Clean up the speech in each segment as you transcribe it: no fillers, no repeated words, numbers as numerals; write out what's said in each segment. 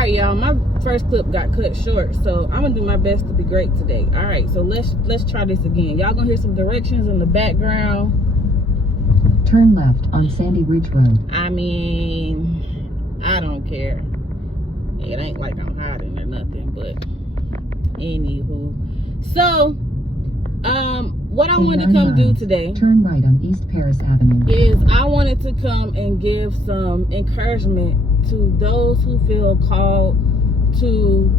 right, y'all, my first clip got cut short, so I'm gonna do my best to be great today. All right, so let's try this again. Y'all gonna hear some directions in the background. Turn left on Sandy Ridge Road. I mean, I don't care. It ain't like I'm hiding or nothing, but anywho. So, what I wanted to come do today, turn right on East Paris Avenue, is I wanted to come and give some encouragement to those who feel called to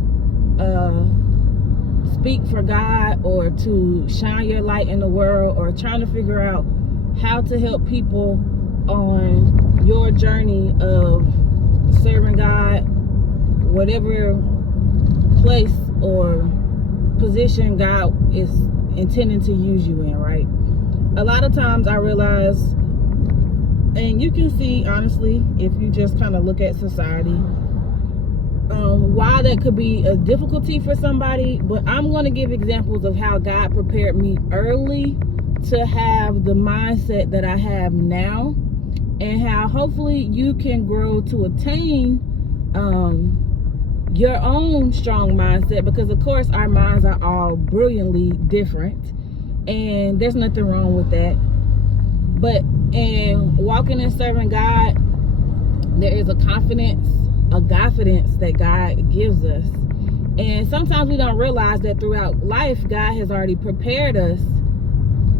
speak for God, or to shine your light in the world, or trying to figure out how to help people on your journey of serving God, whatever place or position God is intending to use you in, right? A lot of times I realize, and you can see honestly if you just kind of look at society, why that could be a difficulty for somebody, but I'm going to give examples of how God prepared me early to have the mindset that I have now, and how hopefully you can grow to attain your own strong mindset, because of course our minds are all brilliantly different, and there's nothing wrong with that. But in walking and serving God, there is a confidence that God gives us, and sometimes we don't realize that throughout life God has already prepared us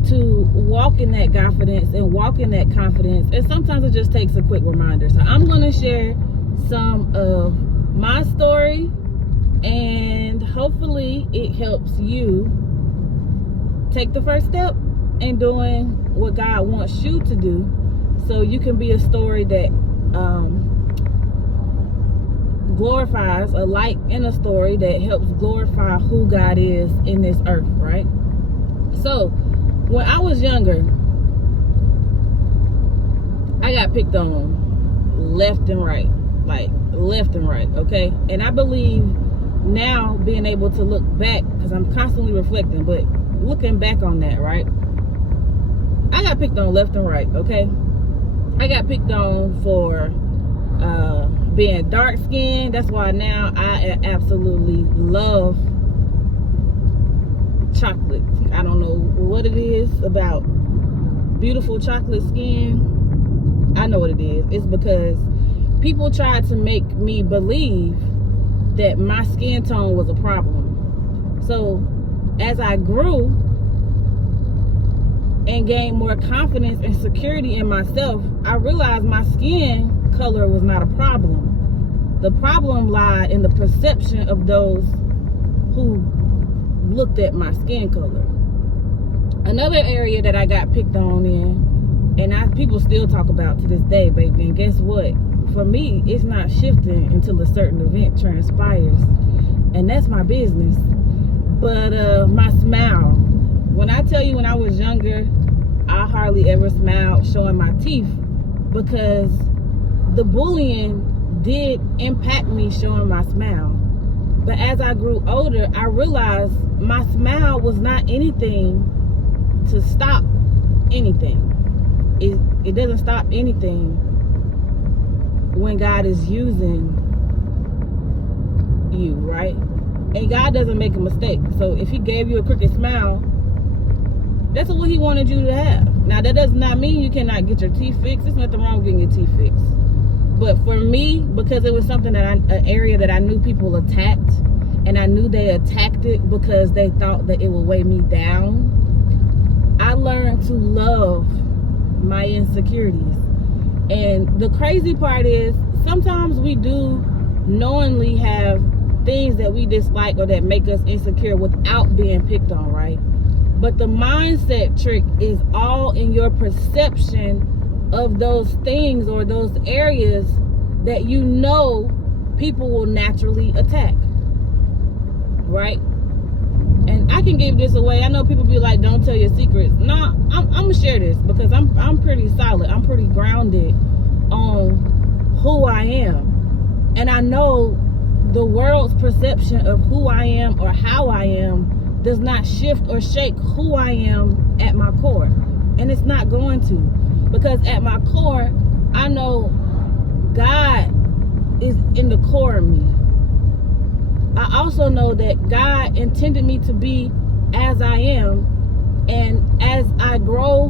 to walk in that confidence and walk in that confidence, and sometimes it just takes a quick reminder. So I'm going to share some of my story, and hopefully it helps you take the first step in doing what God wants you to do, so you can be a story that glorifies, a light in a story that helps glorify who God is in this earth, right? So when I was younger, I got picked on left and right, okay? And I believe now, being able to look back, because I'm constantly reflecting, but looking back on that, right? I got picked on left and right, okay? I got picked on for being dark skinned. That's why now I absolutely love chocolate. I don't know what it is about beautiful chocolate skin. I know what it is. It's because people tried to make me believe that my skin tone was a problem. So as I grew and gained more confidence and security in myself, I realized my skin color was not a problem. The problem lied in the perception of those who looked at my skin color. Another area that I got picked on in, and people still talk about to this day, baby, and guess what? For me, it's not shifting until a certain event transpires, and that's my business. But my smile. When I tell you, when I was younger, I hardly ever smiled showing my teeth, because the bullying did impact me showing my smile. But as I grew older, I realized my smile was not anything to stop anything. It doesn't stop anything when God is using you, right? And God doesn't make a mistake. So if he gave you a crooked smile, that's what he wanted you to have. Now, that does not mean you cannot get your teeth fixed. There's nothing wrong with getting your teeth fixed. But for me, because it was something that an area that I knew people attacked, and I knew they attacked it because they thought that it would weigh me down, I learned to love my insecurities. And the crazy part is, sometimes we do knowingly have things that we dislike or that make us insecure without being picked on, right? But the mindset trick is all in your perception of those things or those areas that you know people will naturally attack, right? And I can give this away. I know people be like, don't tell your secrets. No, I'm gonna share this because I'm pretty solid. I'm pretty grounded on who I am. And I know the world's perception of who I am or how I am does not shift or shake who I am at my core. And it's not going to. Because at my core, I know God is in the core of me. I also know that God intended me to be as I am. And as I grow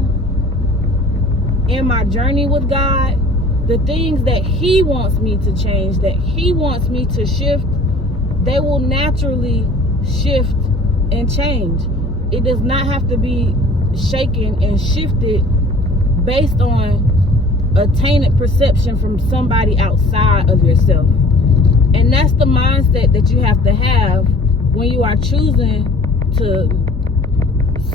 in my journey with God, the things that He wants me to change, that He wants me to shift, they will naturally shift and change. It does not have to be shaken and shifted based on a tainted perception from somebody outside of yourself. And that's the mindset that you have to have when you are choosing to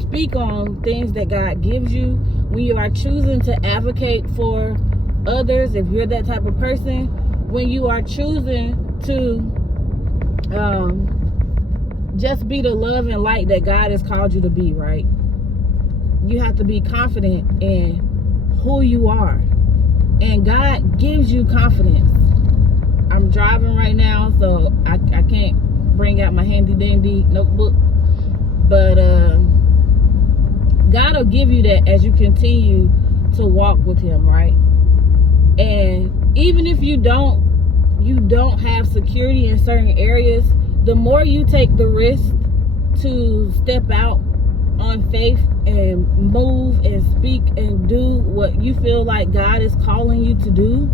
speak on things that God gives you, when you are choosing to advocate for others, if you're that type of person, when you are choosing to just be the love and light that God has called you to be, right? You have to be confident in who you are. And God gives you confidence. I'm driving right now, so I can't bring out my handy dandy notebook. But God will give you that as you continue to walk with Him, right? And even if you don't have security in certain areas, the more you take the risk to step out on faith and move and speak and do what you feel like God is calling you to do,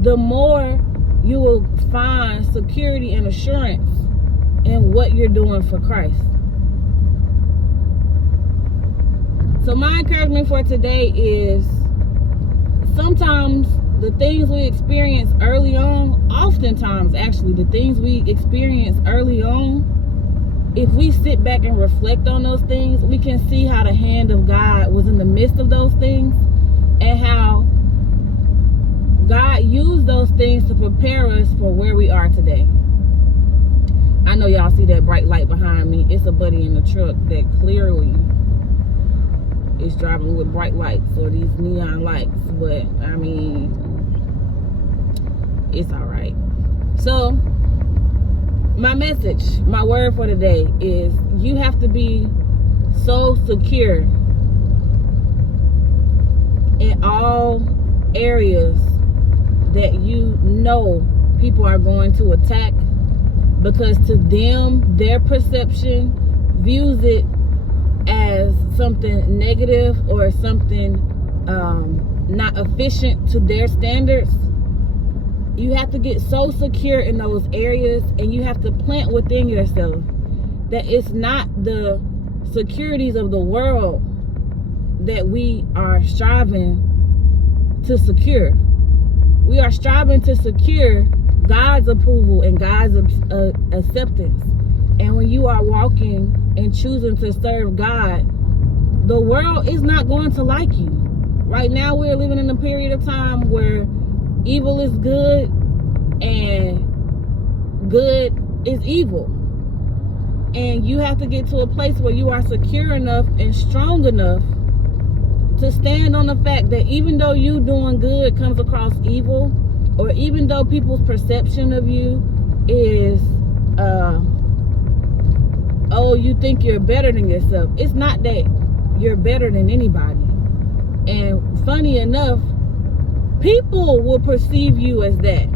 the more you will find security and assurance in what you're doing for Christ. So my encouragement for today is, sometimes the things we experience early on, oftentimes actually the things we experience early on, if we sit back and reflect on those things, we can see how the hand of God was in the midst of those things, and how God used those things to prepare us for where we are today. I know y'all see that bright light behind me. It's a buddy in the truck that clearly is driving with bright lights, or these neon lights, but I mean, it's all right. So my message, my word for today is, you have to be so secure in all areas that you know people are going to attack, because to them, their perception views it as something negative or something not efficient to their standards. You have to get so secure in those areas, and you have to plant within yourself that it's not the securities of the world that we are striving to secure. We are striving to secure God's approval and God's acceptance. And when you are walking and choosing to serve God, the world is not going to like you. Right now, we're living in a period of time where evil is good and good is evil. And you have to get to a place where you are secure enough and strong enough to stand on the fact that even though you doing good comes across evil, or even though people's perception of you is, oh, you think you're better than yourself. It's not that you're better than anybody. And funny enough, people will perceive you as that.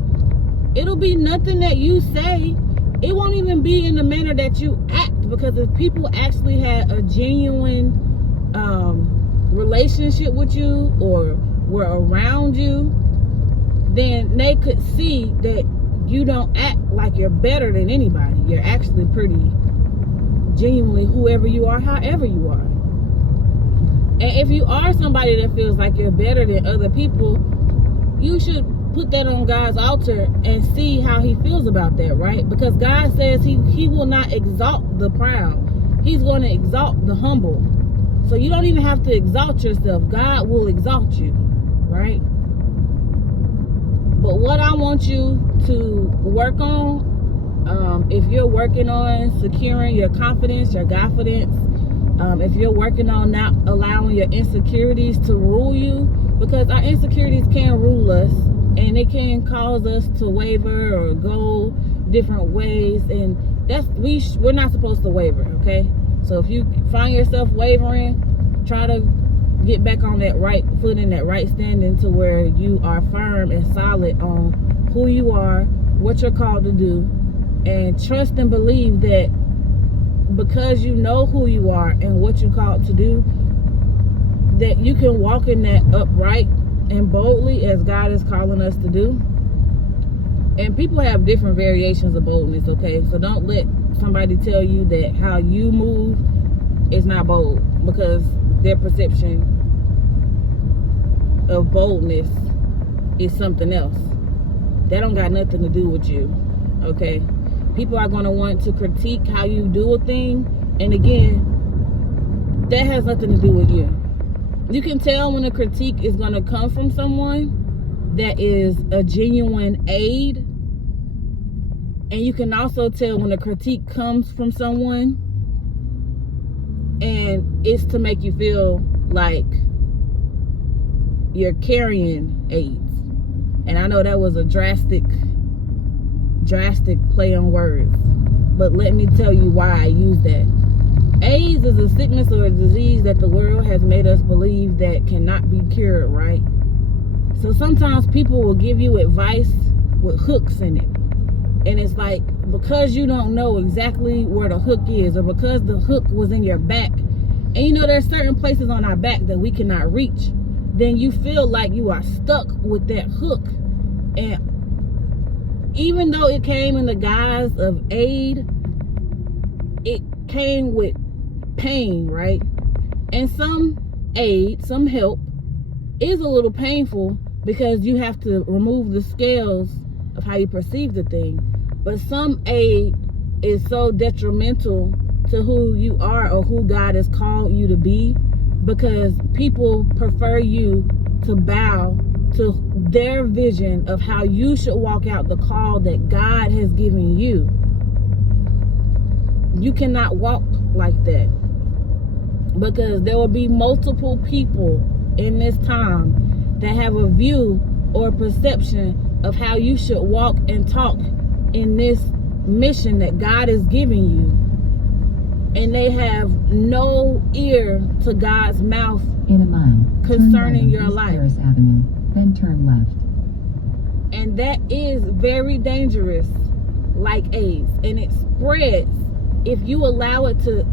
It'll be nothing that you say. It won't even be in the manner that you act, because if people actually had a genuine relationship with you or were around you, then they could see that you don't act like you're better than anybody. You're actually pretty genuinely whoever you are, however you are. And if you are somebody that feels like you're better than other people, you should put that on God's altar and see how He feels about that, right? Because God says He will not exalt the proud. He's going to exalt the humble. So you don't even have to exalt yourself. God will exalt you, right? But what I want you to work on, if you're working on securing your confidence, your confidence, if you're working on not allowing your insecurities to rule you, because our insecurities can rule us, and it can cause us to waver or go different ways, and we're not supposed to waver, okay? So if you find yourself wavering, try to get back on that right foot and that right standing, to where you are firm and solid on who you are, what you're called to do, And trust and believe that because you know who you are and what you're called to do, that you can walk in that upright and boldly as God is calling us to do. And people have different variations of boldness, okay? So don't let somebody tell you that how you move is not bold, because their perception of boldness is something else. That don't got nothing to do with you, okay? People are going to want to critique how you do a thing, and again, that has nothing to do with you. You can tell when a critique is going to come from someone that is a genuine aid, and you can also tell when a critique comes from someone and it's to make you feel like you're carrying AIDS. And I know that was a drastic play on words, but let me tell you why I use that. AIDS is a sickness or a disease that the world has made us believe that cannot be cured, right? So sometimes people will give you advice with hooks in it. And it's like, because you don't know exactly where the hook is, or because the hook was in your back, and you know there's certain places on our back that we cannot reach, then you feel like you are stuck with that hook. And even though it came in the guise of aid, it came with pain, right? And some aid, some help is a little painful because you have to remove the scales of how you perceive the thing. But some aid is so detrimental to who you are or who God has called you to be, because people prefer you to bow to their vision of how you should walk out the call that God has given you. You cannot walk like that, because there will be multiple people in this time that have a view or perception of how you should walk and talk in this mission that God is giving you, and they have no ear to God's mouth In a mile, concerning turn right your on East life. Paris Avenue, then turn left. And that is very dangerous, like AIDS, and it spreads. If you allow it to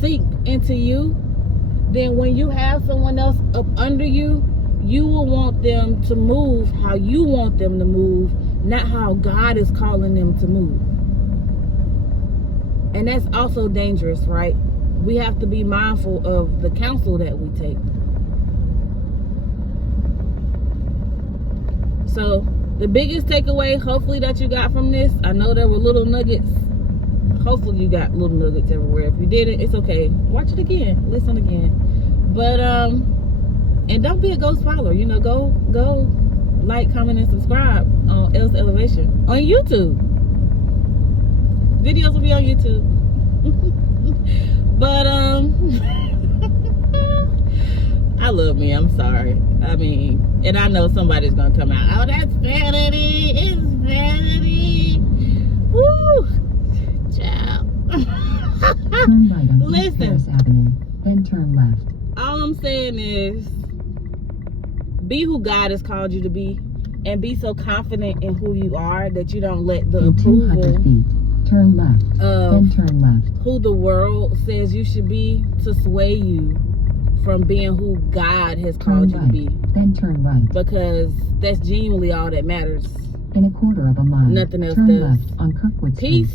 sink into you, then when you have someone else up under you, you will want them to move how you want them to move, not how God is calling them to move. And that's also dangerous, right? We have to be mindful of the counsel that we take. So the biggest takeaway, hopefully, that you got from this, I know there were little nuggets. Hopefully you got little nuggets everywhere. If you didn't, it's okay. Watch it again. Listen again. But, and don't be a ghost follower. You know, go like, comment, and subscribe on Else Elevation on YouTube. Videos will be on YouTube. But, I love me. I'm sorry. I mean, and I know somebody's going to come out. Oh, that's vanity. It's vanity. Woo. Ciao. Turn right on East Listen. Paris Avenue, then turn left. All I'm saying is, be who God has called you to be, and be so confident in who you are that you don't let the In 200 approval feet, turn left, then turn left. who the world says you should be to sway you from being who God has Turn called you to right, be, then turn right. because that's genuinely all that matters. In a quarter of a mile, Nothing else turn does. left on Kirkwood Street. Peace.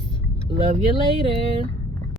Love you later.